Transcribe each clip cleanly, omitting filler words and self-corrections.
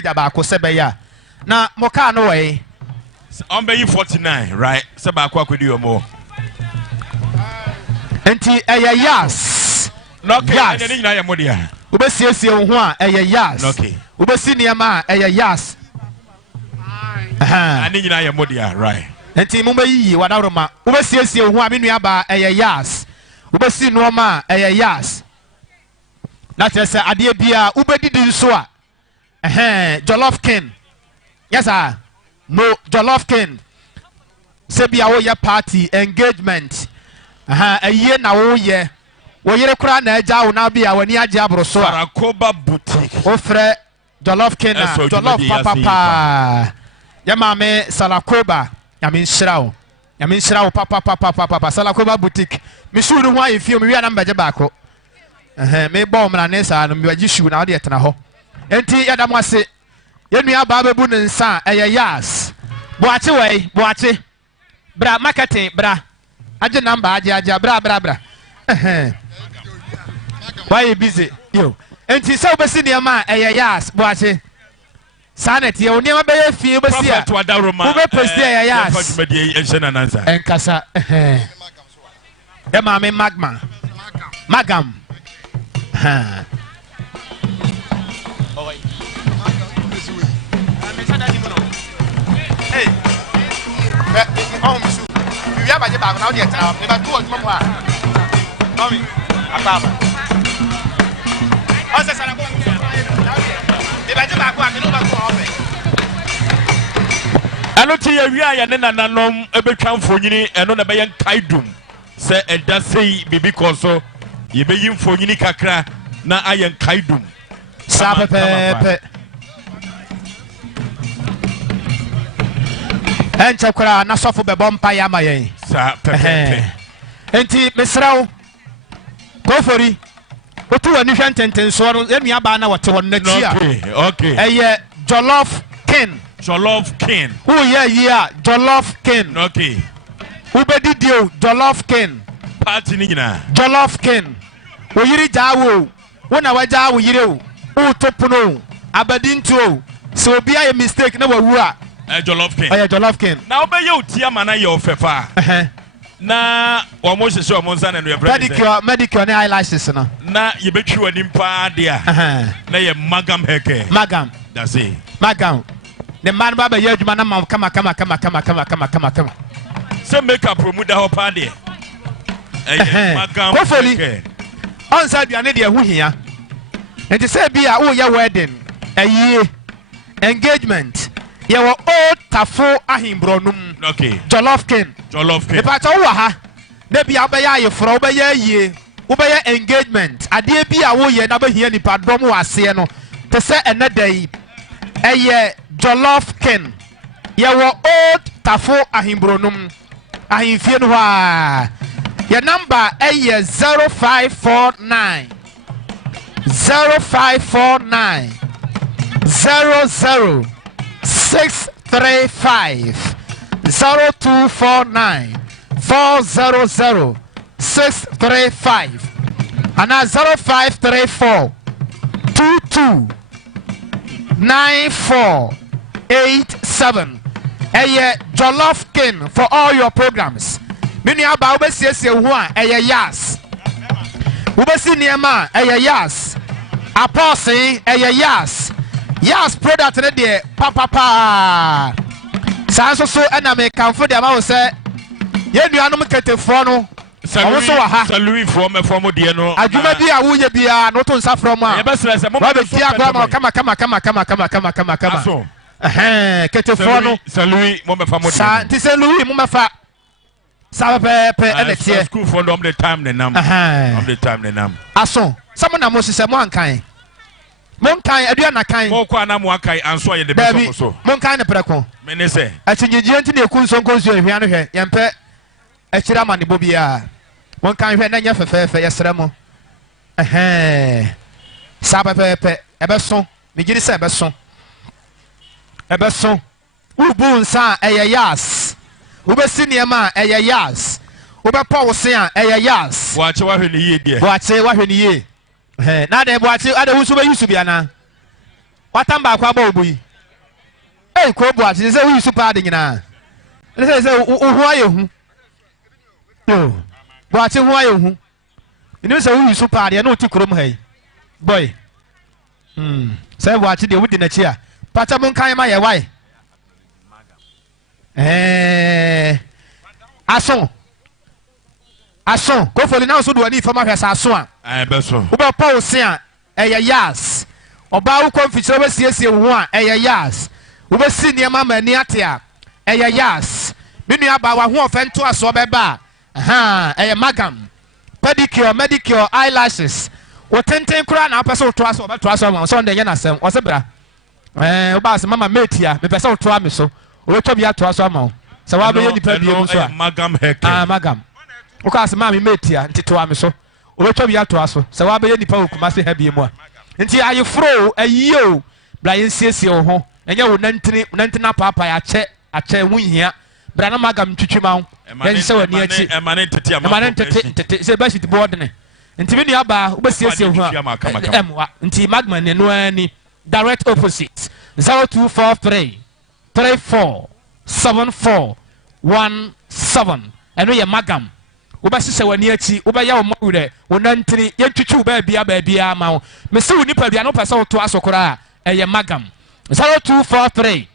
page baako se be ya na mo ka no we on be 49 right se baako akwedi omo enti yas no okay ene nyina ya modia ubesiesie wo ho a yas okay ubesi niema a yas ene nyina ya modia right enti mo bayi wadawroma ubesiesie wo ho a menu aba yas ubesi no ma yas na tese ade bia ubedidi nso a jollof king yes sir no jollof king se bia wo ye party engagement aye na wo ye wo yere kura na aja wo na bia wani aje abro so Sarakoba boutique ofre jollof king jollof papa ya mame Sarakoba ya min shirawo papa Sarakoba boutique mi shuru ho ayi mi wi na mbaje baako me bo mra ne sa no mi waji shu na wo de tena ho enti ya da mo ase yenu ya ba bebu ne nsa yas boache wei boache bra marketing bra aje number aje bra why you busy yo enti se obesi ne ma yas boache sanet ye oni ma be ye fie obesi a wo be post yas enkasa e ma me magam hey oh misu you ya baje baako na odi etara me ba tuo mo a mami akaba o se sara ko me baje baako a me no ba ko ofe ano ti ya wi aya ne nananom ebetwa mfonyini eno na be ye kaidum se eda sei bibi koso ye be yi mfonyini kakra na ayen kaidum sa pepe enche kwara na sofo be bompa ya mayen sa pepe enti mesrawo kofori otu wani hwantenten so no enu aba na wote won na tia okay eye jollof king who yeah jollof king okay ubedidio jollof king party ni nyina jollof king oyiri jawo wona waja wo yire o utopuno abadinto so obi aye mistake na wawu a jollof king jollof king na obeye otia mana ye ofefa na omo hye omo nsa na no ye medicure na eyelashes no na ye betwi wani mpa de a na ye magam heke magam that's it magam the man baba ye adwuma na ma kama se makeup promuda ho pa de magam heke on sa aduane de hu hia enti se bia wo ye wedding ayi engagement ye wo old tafo ahimbronum okay jollof king e pa cha wo ha na bia obeya ayefro obeya yie obeya engagement ade bia wo ye na ba hia nipa dom wo ase no te se enedai eye jollof king ye wo old tafo ahimbronum ahimfie no ha your number eye 0549 00 635 0249 400 635 and 0534 22 9487 jollof king for all your programs. Mini aba obesiesie hu a yas ubesi niema yas apostle yas product ne de papa sanso so na me kanfo de ma wo se ye nuanom ketefo no owo so wa ha salui from de no adwuma bi a wo ye bia no to nsa from a ye besere se mo ba be dia gwa ma kama ketefo no salui mo me famo de sa ti se lui mo me fa sa pepe enetie school for the time the number aso some na mo sise mo ankan monkan adua na kan mo kwa na mo akai anso ye de beso so monkan ne preko me ne se achinyegye nti na ekunso nkonso ehwia no hwe yempe akira ma ne bobia monkan hwe na nya fefefe yesere mo sa pepe ebeso me giri se ebeso ubu nsa yas ubesi niema yas ubepa wo se a yas boache wa hwe ni ye na de boache ade wusu be yusu bia na watamba kwa ba obuyi ko bo ati say we super ade nyina say wo aye hu yo bo ati ho aye hu ni say we super ade na oti krom hai boy say bo ati de wudi na chi a pata mon kan ma ye why aso ko foli na so do ani fama hwesa aso a be so wo ba paul se a yas oba wo konfitire we siesie wo a yas wo be si niam ma ani ate a yas menu aba wa ho ofento aso be ba magam pedicure medicure eyelashes wo tenten kura na apese wo to aso be to aso ma so ndenya na sem wo se bra wo ba se mama metia me pese wo to ame so wo twa bia to aso ma se wa be ye nipa bia mu so a magam heke magam ukasi mami metia nti to ame so obetwa bia to aso se wa be ye nipa okuma se ha bia mu a nti ayefro ayio bla yensiesie wo ho enye wo nantina papa ya ache hunhia bra na magam twitwima ho yen se wani achi emane tete se ba shit board ne nti bini aba obesiesie ho emwa nti magma ne no ani direct opposite 0243 34 74 17 eno ye magam wobɛhyehyɛ w'ani akyi wobɛyɛ wo mɔwerɛ wo nantini yɛntwitwi wo baabia ma wo mese wo nipa bia no wopɛ sɛ woto aso koraa ɛyɛ magam 0243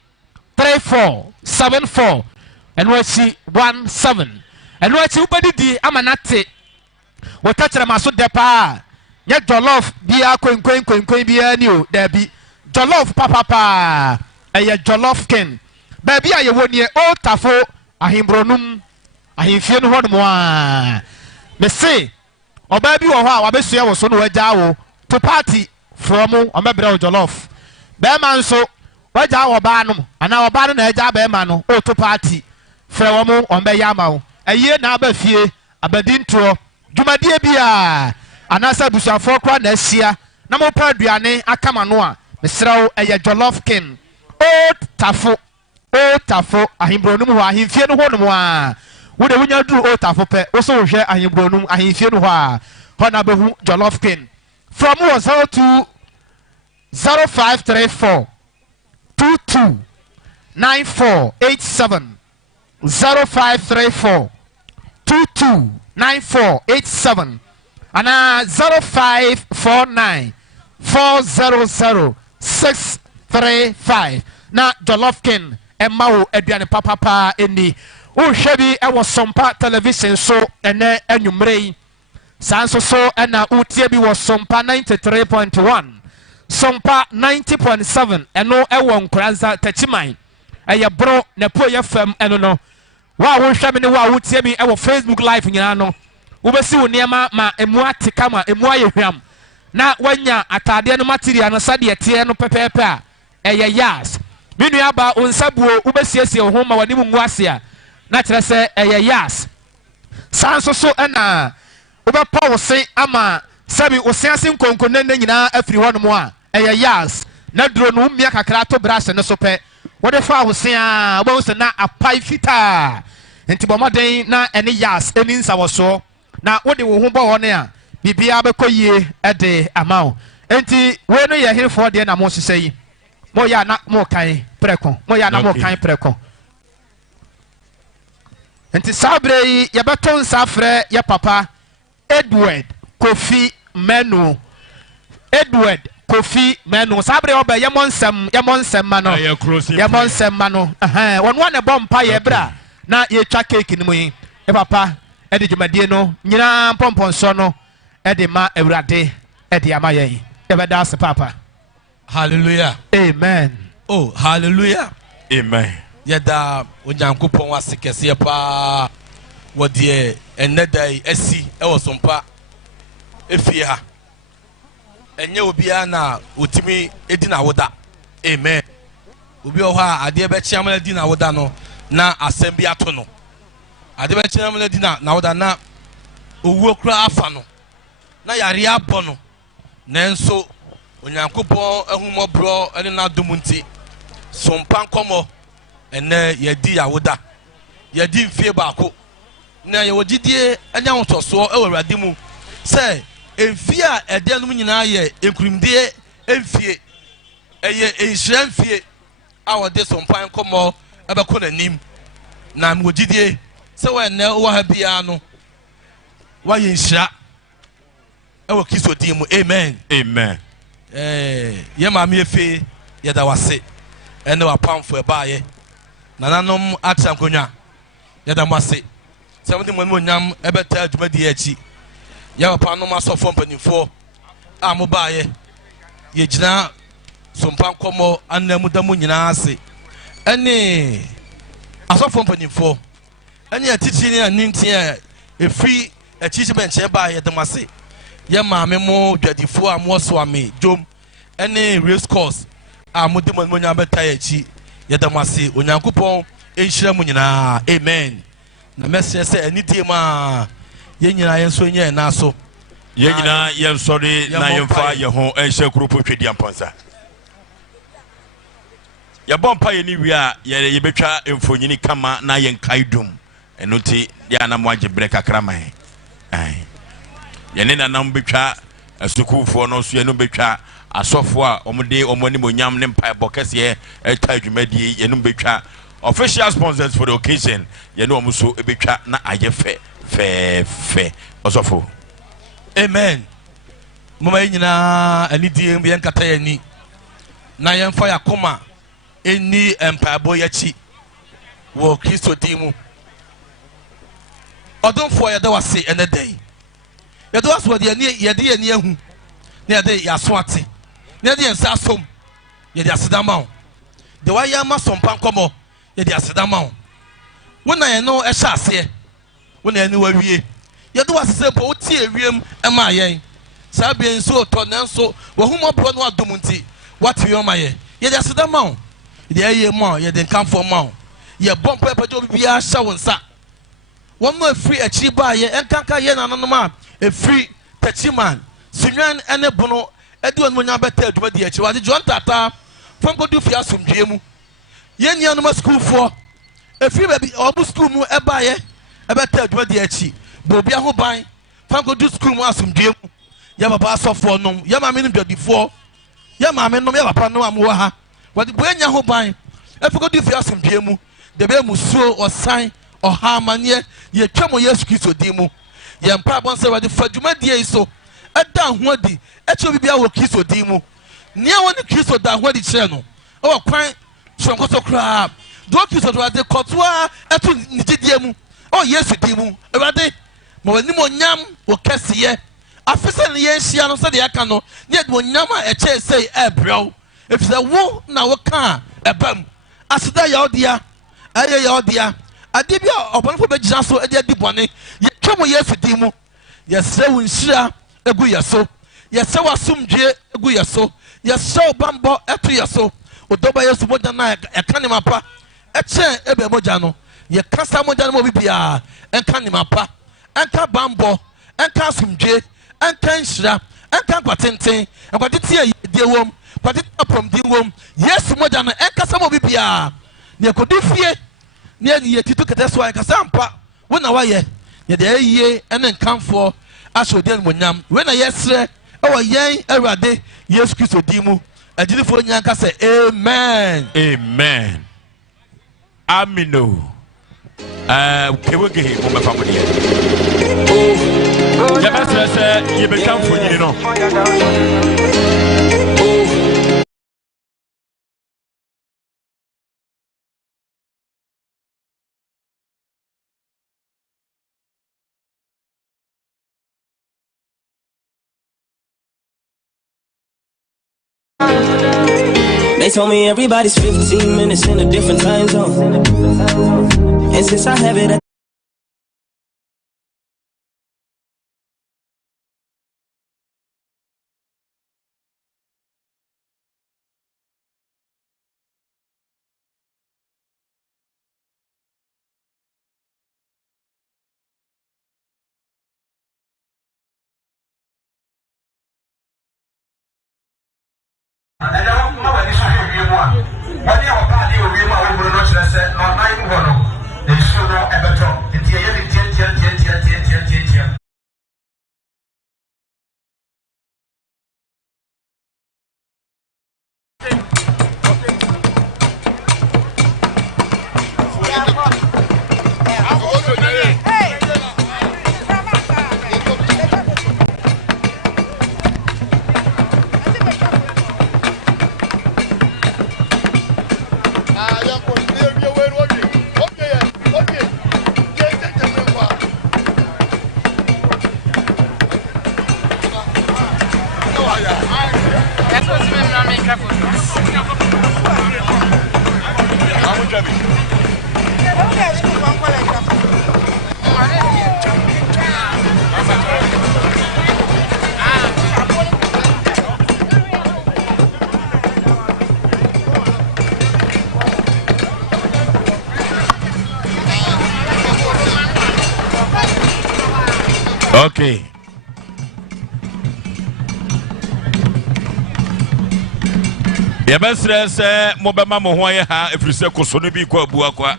34 74 ɛno akyi 17 ɛno akyi wobɛdidi ama nate wo tɛkyerɛma so dɛ paa nyɛ jollof biaa kwenkwen biaa ni o daabi jollof papapaa ɛyɛ jollof ken baabi a yɛwɔ nie otafo ahembronum ahemfie no hɔ no mo a mese ɔbaa bi wɔ hɔ a wabɛsua wɔ so no wagyaa wo to party from ɔmɛbrɛ wo jollof bɛrima nso wagyaa wɔ ɔbaa no anaa ɔbaa no na agyaa bɛrima no to party frɛ wɔ mo ɔmbɛyɛ ama wo ayie na aba fie abadintoɔ dwumadie bi a anaasɛ abusuafoɔ koraa na ahyia na mopɛ aduane akama no a mesrɛ wo ɛyɛ jollof king tafo ahembrɔnum hɔ ahemfie no hɔ no mo a wode wonya duru otafo pɛ wo so wohwɛ ahembronum ahemfie no hɔ a hɔ na bɛhu jollof king from wɔ 0534 22 9487 0534 22 9487 ana 0549 400 635 na jollof king ɛma wo aduane papapa ɛni wohwɛ bi ɛwɔ Sompa television so ɛnɛ anwummerɛ yi saa nso so ɛna wotie bi wɔ Sompa 93.1 Sompa 90.7 ɛno ɛwɔ Nkoranza Tachiman ɛyɛ boro na po yɛ fam ɛno no wa wohwɛ mi ne wa wotie mi ɛwɔ Facebook live nyinaa no wobɛsi wo nneɛma ma emu ate kama emu ayɛ hwam na wanya ataadeɛ no material no sɛdeɛ teɛ no pɛpɛɛpɛ a ɛyɛ yas me nua ba onsabuo wobɛsiesie wo ho ma w'anim ngu ase a na kyerɛ sɛ ɛyɛ yas saa nso so ɛna wobɛpa wo se ama sɛbi wo se ase nkonkonne nyinaa afiri hɔ nom a ɛyɛ yas na duro no mmea kakra to brush no so pɛ wode fa wo se a wobɛhu sɛ na apae fitaa nti bɔ mmɔden na ɛne yas ɛni nsa wɔ soɔ na wode wo ho bɔ hɔ ne a biribiara bɛkɔ yie ɛde ama wo nti wei no yɛ herefoɔ deɛ na mohyehyɛ yi moyɛ na mokan prɛko moyɛ na mokan prɛko nti saa bere yi yɛbɛto nsa frɛ yɛ papa Edward Kofi Menu saa bere ɔbɛ yɛmɔ nsɛm ma no wɔn wɔn ɛbɔ mpa yɛ bere na yɛtwa keeki no mu yi yɛ papa ɛde dwumadie no nyinaa mpɔmpɔnsɔ no ɛde ma Awurade ɛde ama yɛn yɛbɛda ase papa. Hallelujah. Amen. Oh, hallelujah. Amen. Yada onyankopɔn wase kɛseɛ paa wɔde ɛnnɛ da yi asi ɛwɔ Sompa efie ha ɛnyɛ obiara na otimi edi na woda. Amen. Obi wɔ hɔ a adeɛ bɛkyea mana di na woda no na asɛm bi ato no adeɛ bɛkyea mana di na woda na owuo kura afa no na yare abɔ no nanso onyankopɔn ahumɔborɔ ɛne n'adom nti Sompa Nkomo ɛnɛ yɛdi yawoda yɛdi mfie baako na yɛwɔ gyidie ɛne ahotɔsoɔ ɛwɔ Awurade mu sɛ mfie a ɛdeɛ nom nyinaa yɛ nkurumdie mfie eye enhyiramfie a wɔde Sompa Nkomo ɛbɛkɔ n'anim na mogidie sɛ wɔnɛ wɔ ha biara no wɔyɛ nhyira ɛwɔ Kristo din mu amen amen yɛ maame efe yɛda wase ɛne wapamfo ɛbaayɛ nananom atra nkonnwa yɛda mo ase sɛ mode mo nyam ɛbɛta adwumadi akyi yɛ papa nom asɔfo mpanimfoɔ a mo baayɛ yɛgyina Sompa Nkomo anamu da mu nyinaa ase ɛne asɔfo mpanimfoɔ ɛne atitiri ne anintia ɛfiri akyikyi bɛnkyɛn baayɛ yɛda mo ase yɛ maame mo dwadifoɔ a mo so ame dwom ɛne race course a mo de mo nyam bɛta akyi yɛda mo ase onyankopɔn ɛnhyira mu nyinaa amen na mɛsɛ sɛ anidie mu a yɛn nyinaa yɛn nso nyɛ ɛna so yɛn nyinaa yɛn sɔre na yɛmfa yɛn ho ɛnhyɛ kuropo twɛdi amponsa yɛbɔ mpa yɛ ni wie a yɛbɛtwa mfonyini kama na yɛn kae dum ɛno nti yɛ anam agye brɛ kakra ma yɛne nanam bɛtwa asukuufoɔ no nso yɛno bɛtwa asɔfoɔ a ɔmode ɔmo animonyam ne mpaebɔ kɛseɛ ɛta adwumadie yɛno bɛtwa official sponsors for the occasion yɛne ɔmo so ɛbɛtwa na ayɛ fɛ ɔsɔfo amen mama yɛ nyinaa anidie yɛn kata yɛn ni na yɛmfa yɛ akoma ɛni mpaebɔ yɛakyi wɔ Kristo din mu ɔdomfoɔ yɛda wase ɛnɛ dɛn yɛda wase wɔ yɛde yɛn ani ahu na yɛde yɛaso ate na yɛde yɛn nsa asom yɛde aseda ma wo de wayɛ ama Sompa Nkomo yɛde aseda ma wo wona yɛn no ɛhyɛ aseɛ wona yɛn no wawie yɛde wase sɛ mpo wotie ewiem ɛma yɛn saa bia nso ɔtɔ nanso wɔhomɔborɔ no adom nti wate yɛn ma yɛde aseda ma wo yɛde ayɛ ma wo yɛde nkamfo ma wo yɛbɔ mpo yɛpɛgye obibiara hyɛ wo nsa wɔn no afiri akyiri baayɛ ɛnkanka yɛ nananom a efiri tachiman sinwan ɛne bono ɛde wɔn mo nya bɛtɛ adwuma di akyiri wɔde John Tata fankodu fi asomdwe mu yɛn nuanom asukuufoɔ efiri baabi ɔmo sukuu mu ɛbaayɛ ɛbɛtɛ adwuma di akyi bobi aho ban fankodu sukuu mu asomdwe mu yɛ baba asɔfoɔ nom yɛ maame nom dwadifoɔ yɛ maame nom yɛ papa nom a mo wɔ ha wɔde boye nya ho ban ɛfankodu fi asomdwe mu debe musuo ɔsan ɔha amaneɛ yɛtwa mo Yesu Kristo din mu yɛn mpaebɔ nsɛ wɔde fa dwumadie yi so ɛda ho adi ɛkyɛ obi bia wɔ Kristo din mu nea wɔne Kristo da ho adi kyerɛ no ɛwɔ kwan soronko so koraa dɔɔ Kristo Awurade kɔtoa ɛto ne gyidie mu ɛwɔ Yesu din mu Awurade ma wɔanim onyam wɔ kɛseyɛ afe sɛ ne yɛnhyia no sɛdeɛ aka no ne yɛde onyam a ɛkyɛɛ sei ɛɛbrɛw ɛfiri sɛ wo na woka a ɛba mu aseda yɛ ɔdea ɛyɛ yɛ ɔdea ade bi a ɔbɔnfo bɛgyina so ɛde adi bɔne yɛtwa mo Yesu din mu yɛsrɛ wo nhyira egu yɛ so yɛsrɛ wo asomdwie egu yɛ so yɛsrɛ wo bambɔ ɛto yɛ so ɔdɔba Yesu mogya na ɛka ne mapa ɛkyɛn ɛbɛ mogya no yɛkasa mogya no ma obi biara ɛnka ne mapa ɛnka bambɔ ɛnka asomdwie ɛnka nhyira ɛnka nkwatenten nkwatete a yɛdie wɔm nkwatete a pɔmden wɔm Yesu mogya no ɛnkasa ma obi biara ne ɛkɔdi fie ne yɛ titu kɛtɛ so a yɛkasa mpa wo na wayɛ yɛde ayie ɛne nkamfoɔ ahyɛ odi animonyam wei na yɛsrɛ ɛwɔ yɛn Awurade Yesu Kristo din mu agyinifoɔ nyinaa nka sɛ amen amen amino kewege mo bɛfa mo deɛ yɛbɛsrɛ sɛ yɛbɛtwa mfonyini no They told me everybody's 15 minutes in a different time zone. And since I have it, Okay. Yabasre se mobema mo ho ye ha efrise koso no bi kwa bu akwa.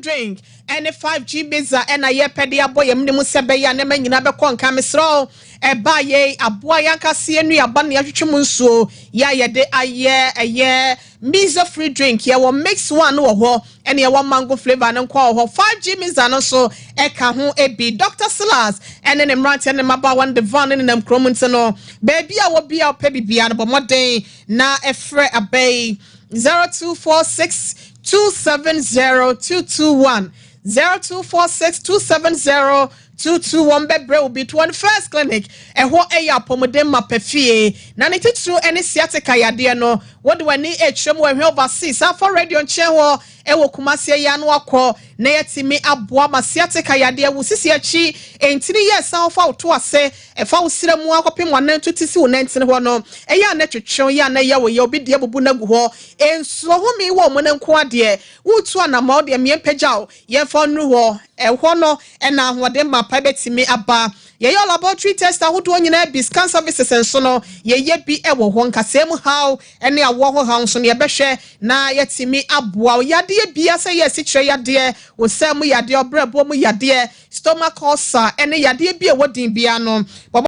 Drink and a 5G biza and a ye pedia boy mnimusebea ne manyina be konka mesro e ba ye aboa yanka se anu abane atwetwemunsuo ya ye de aye miso free drink ye wo mix one wo ho ene ye wo mango flavor ne kwa ho 5G biza no so e ka ho e bi Dr. Silas ene ne mrante ne maba one divan ne nam kromunte no baby a wo bia opa bibia no bomoden na efre abay 0246 270-221 0246-270-221 bebre will be 21st clinic eho eya pomodem mapefie na ne titru ene siatica yade no what do any hrem we overseas for radio ncheho ewo kumase ya no akọ na yetimi aboa masiatica yade wo sisi achi entini yes fa to ase efa wo siramu akopem wanan tutisi wo nantini ho no eya na twetwe ya na ya wo ye obi de bubu na gu ho enso ho mi wo mo na nko ade wutu anama de me pagyaw ye fa nu ho eho no na ahode ma pa betimi aba ye yo laboratory test ahodo nyina bi scan services enso no ye bi ewo ho nkasem how ene awo ho ha nso ne behwe na yetimi aboa yade bi ase ye sikire yade wo sam yade obrabo mu yade stomach ulcer ene yade bi e wodin bia no